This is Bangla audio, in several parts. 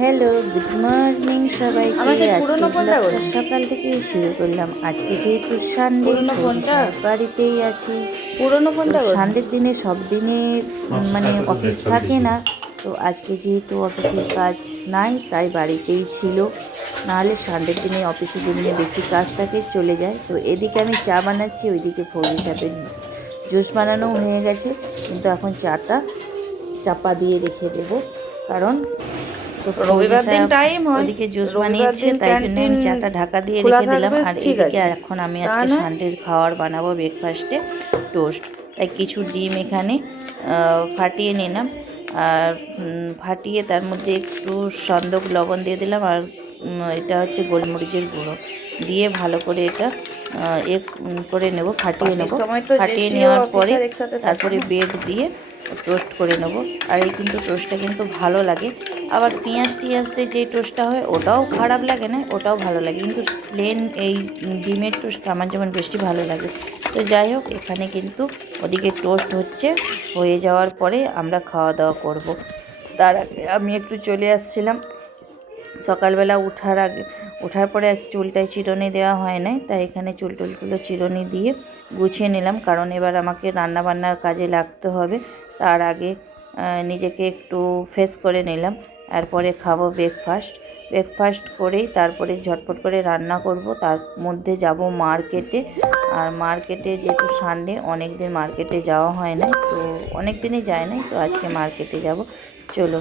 হ্যালো, গুড মর্নিং সবাইকে। আমার সেই আজকে পুরনো ফোনটা ব্লগটা কোথায়? সকাল থেকেই শুরু করলাম। আজকে যেহেতু সানডে, পুরনো ফৌজি ফোনটা সাহেব বাড়িতেই আছে। পুরনো তো ফোনটা কোথায়? সানডের দিনে সব দিনে মানে অফিস থাকে না। তো আজকে যেহেতু অফিসের কাজ নাই, তাই বাড়িতেই ছিল। নাহলে সানডের দিনে অফিসে যেদিনে বেশি কাজ থাকে চলে যায়। তো এদিকে আমি চা বানাচ্ছি, ওইদিকে ফৌজি সাহেবের জুস বানানো হয়ে গেছে। কিন্তু এখন চাটা চাপা দিয়ে রেখে দেবো, কারণ তো ফৌজি রবিবার দিন সাহেব টাইম হয়, ওদিকে জুস রবিবার বানিয়েছে, দিন তাই জন্য ক্যান্টিন আমি চাটা ঢাকা দিয়ে খোলা রেখে দিলাম। থাকবে, আর ঠিক এইদিকে আছে। এখন আমি তা আজকে নয় সানডের খাওয়ার বানাবো ব্রেকফাস্টে টোস্ট। তাই কিছু ডিম এখানে ফাটিয়ে নিলাম, আর ফাটিয়ে তার মধ্যে একটু সন্দক লবণ দিয়ে দিলাম, আর এটা হচ্ছে গোলমরিচের গুঁড়ো দিয়ে ভালো করে এটা করে নেব, ফাটিয়ে পার্টির নেব। সময় তো ফাটিয়ে জেসিও নেওয়ার পরে অফিসার একসাথে থাকে তারপরে না। ব্রেড দিয়ে টোস্ট করে নেব। আর এই কিন্তু টোস্টটা কিন্তু ভালো লাগে। আবার পেঁয়াজ টিয়াজ দিয়ে যে টোস্টটা হয় ওটাও খারাপ লাগে না, ওটাও ভালো লাগে, কিন্তু প্লেন এই ডিমের টোস্টটা আমার যেমন বেশি ভালো লাগে। তো যাই হোক, এখানে কিন্তু ওদিকে টোস্ট হচ্ছে, হয়ে যাওয়ার পরে আমরা খাওয়া দাওয়া করব। তার আগে আমি একটু চলে আসছিলাম। সকালবেলা ওঠার পরে আর চুলটায় চিরুনি দেওয়া হয় নাই, তাই এখানে চুলটুলগুলো চিরুনি দিয়ে গুছিয়ে নিলাম, কারণ এবার আমাকে রান্না বান্নার কাজে লাগতে হবে। তার আগে নিজেকে একটু ফ্রেশ করে নিলাম, এরপরে খাবো ব্রেকফাস্ট করেই তারপরে ঝটপট করে রান্না করব। তার মধ্যে যাব মার্কেটে। আর মার্কেটে যেহেতু সানডে, অনেক দিন মার্কেটে যাওয়া হয় না, তো অনেক দিনই যায় নাই, তো আজকে মার্কেটে যাব। চলো,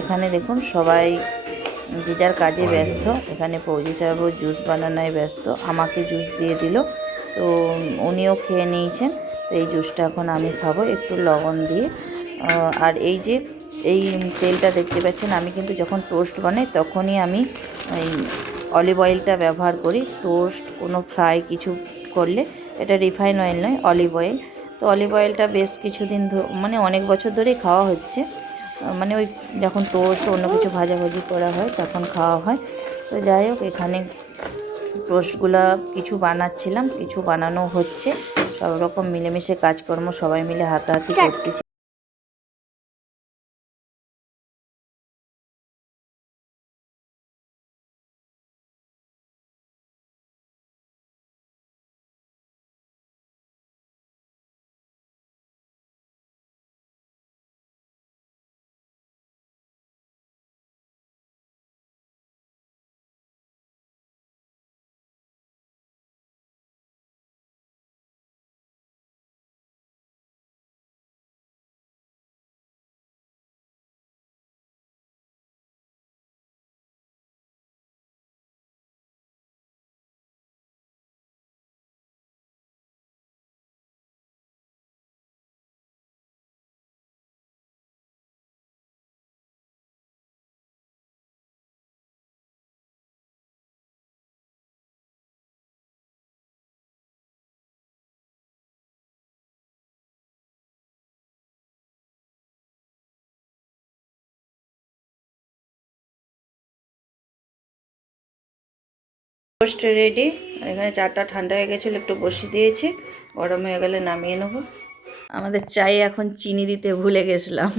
এখানে দেখুন সবাই যে যার কাজে ব্যস্ত। এখানে ফৌজি সাহেবও জুস বানানোয় ব্যস্ত, আমাকে জুস দিয়ে দিল। তো উনিও খেয়ে নিয়েছেন। তো এই জুসটা এখন আমি খাবো একটু লবণ দিয়ে। আর এই তেলটা দেখতে পাচ্ছেন, আমি কিন্তু যখন টোস্ট বানাই তখনই আমি এই অলিভ অয়েলটা ব্যবহার করি। টোস্ট কোনো ফ্রাই কিছু করলে এটা রিফাইন অয়েল নয়, অলিভ অয়েল। তো অলিভ অয়েলটা বেশ কিছুদিন মানে অনেক বছর ধরেই খাওয়া হচ্ছে। মানে ওই যখন টোস্ট অন্য কিছু ভাজাভাজি করা হয় তখন খাওয়া হয়। তো যাই হোক, এখানে টোস্টগুলো কিছু বানাচ্ছিলাম, কিছু বানানো হচ্ছে। সব রকম মিলেমিশে কাজকর্ম সবাই মিলে হাতাহাতি করতেছি। Toast ready. আর এখানে চাটা ঠান্ডা হয়ে গেছিলো, একটু বসিয়ে দিয়েছি, গরম হয়ে গেলে নামিয়ে নেব। আমাদের চায়ে এখন চিনি দিতে ভুলে গেছিলাম,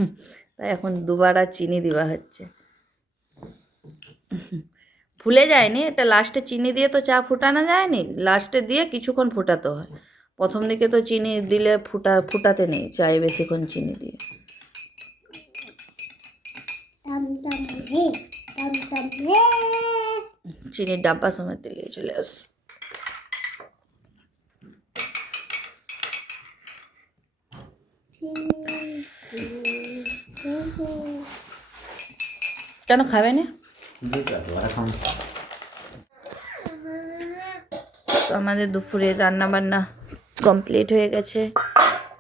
তাই এখন দুবার আর চিনি দেওয়া হচ্ছে। ভুলে যায়নি, এটা লাস্টে চিনি দিয়ে তো চা ফুটানো যায়নি, লাস্টে দিয়ে কিছুক্ষণ ফুটাতে হয়। প্রথম দিকে তো চিনি দিলে ফুটাতে নেই চায়ে বেশিক্ষণ চিনি দিয়ে। চিনির ডাব্বা সময় দিলে চলে আস। কেন খাবে না? তো আমাদের দুপুরে রান্না বান্না কমপ্লিট হয়ে গেছে।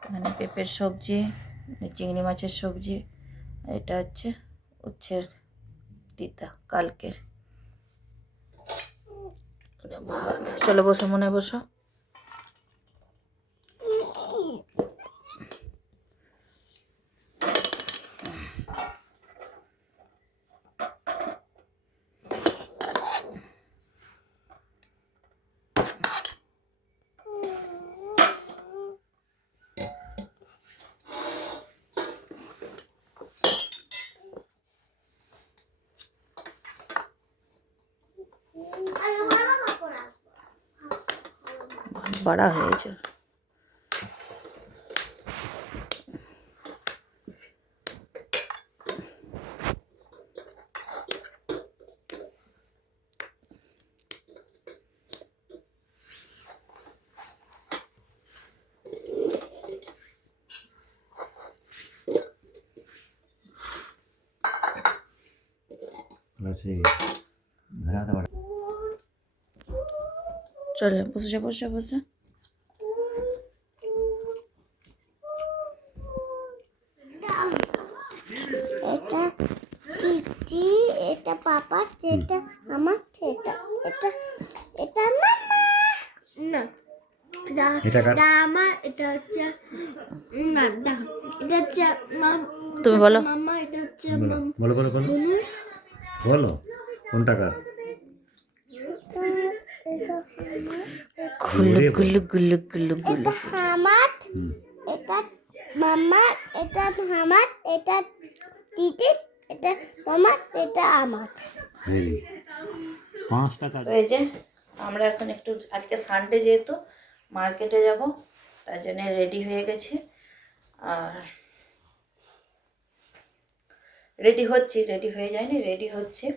এখানে পেঁপের সবজি, চিংড়ি মাছের সবজি, আর এটা হচ্ছে উচ্ছের তিতা কালকের। চলো বসো, মনে বসো। बड़ा হয়েছে। চলে বসে বসে বসে এটা চিচি, এটা পাপা, এটা আমার, এটা এটা এটা মামা না, এটা আমার, এটা হচ্ছে না, এটা হচ্ছে তুমি বলো। মামা, এটা হচ্ছে বলো বলো বলো বলো কোনটা কার? গুলু গুলু গুলু গুলু গুলু। এটা আমার, এটা মামা, এটা আমার, এটা দিদির, এটা মামা, এটা আমার। ভেরি 5 টাকা। তো এই যে আমরা এখন একটু আজকে সানডে যেহেতু মার্কেটে যাব, তার জন্য রেডি হয়ে গেছি। আর রেডি হচ্ছি, রেডি হয়ে যায়নি, রেডি হচ্ছে।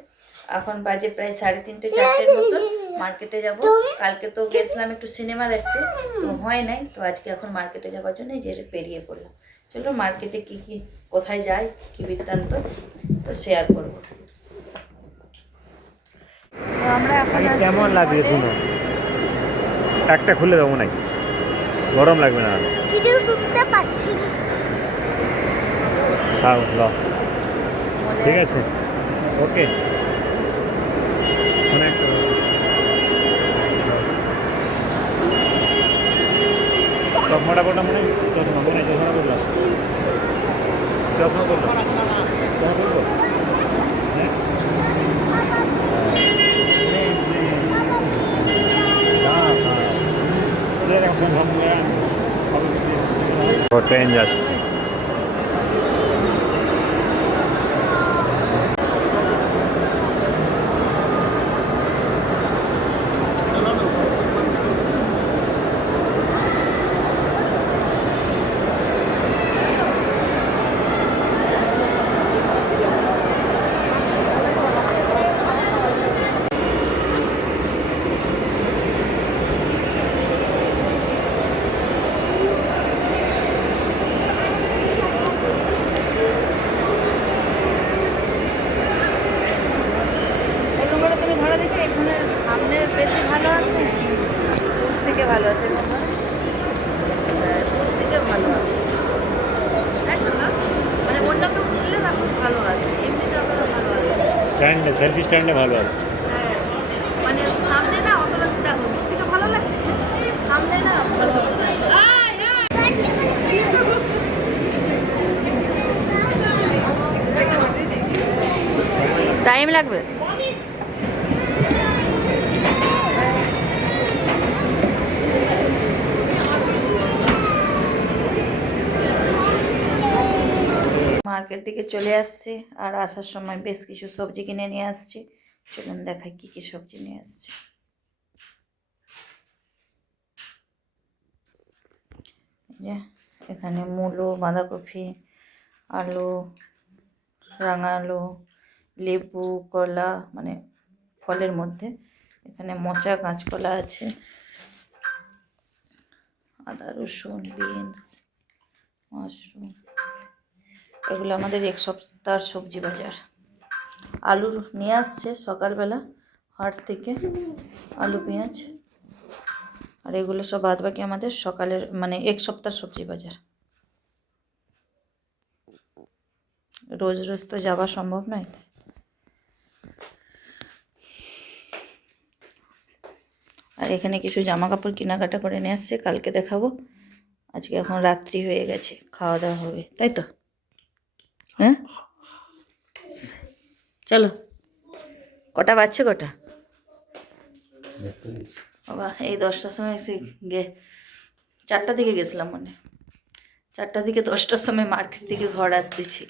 এখন বাজে প্রায় 3:30 4টের মতন। মার্কেটে যাব। কালকে তো গেছিলাম একটু সিনেমা দেখতে, তো হয় নাই। তো আজকে এখন মার্কেটে যাওয়ার জন্য যে বেরিয়ে পড়লাম। চলো মার্কেটে কি কি কোথায় যাই, কি বৃত্তান্ত তো শেয়ার করবো। তো আমরা এখন কেমন লাগে শুনো, একটা খুলে দেবো নাকি, গরম লাগবে না? কিছু শুনতে পাচ্ছি না। খাও লো, ঠিক আছে, ওকে। চশমাটা বললাম মনে হয়, চশমা মনে হয়, চশমা বললাম, চশমা বললাম, চশমা বলবো, হ্যাঁ ট্রেন যাচ্ছে। তুমি ধরো দেখি, এখানে সামনে বেশি ভালো আছে, দূর থেকে ভালো আছে, দূর থেকে ভালো আছে। হ্যাঁ শোনা, মানে অন্য কেউ খুললে না খুব ভালো আছে, এমনিতে অতটা ভালো আছে। স্ট্যান্ডে, সেলফি স্ট্যান্ডে ভালো আছে। হ্যাঁ মানে সামনে না অতটা, দেখো দূর থেকে ভালো লাগছে, সামনে না ভালো লাগছে। টাইম লাগবে। মার্কেট থেকে চলে আসছি, আর আসার সময় বেশ কিছু সবজি কিনে নিয়ে আসছি। চলুন দেখাই কি কি সবজি নিয়ে আসছি। যে এখানে মূলো, বাঁধাকপি, আলু, রাঙা আলু, লেবু, কলা, মানে ফলের মধ্যে এখানে মোচা, কাঁচকলা আছে, আদা, রসুন, বিনস, মাশরুম। এগুলো আমাদের এক সপ্তাহের সবজি বাজার। আলু নিয়ে আসছে সকালবেলা হাট থেকে, আলু, পেঁয়াজ, আর এগুলো সব বাদ বাকি আমাদের সকালের, মানে এক সপ্তাহের সবজি বাজার। রোজ রোজ তো যাওয়া সম্ভব নয়। আর এখানে কিছু জামা কাপড় কেনাকাটা করে নিয়ে আসছে, কালকে দেখাবো। আজকে এখন রাত্রি হয়ে গেছে, খাওয়া দাওয়া হবে, তাই তো? হ্যাঁ চলো। কটা বাজছে, কটা বাবা? এই 10টার সময় গে 4টা দিকে গেছিলাম, মানে 4টা থেকে 10টার সময় মার্কেট থেকে ঘর আসতেছি।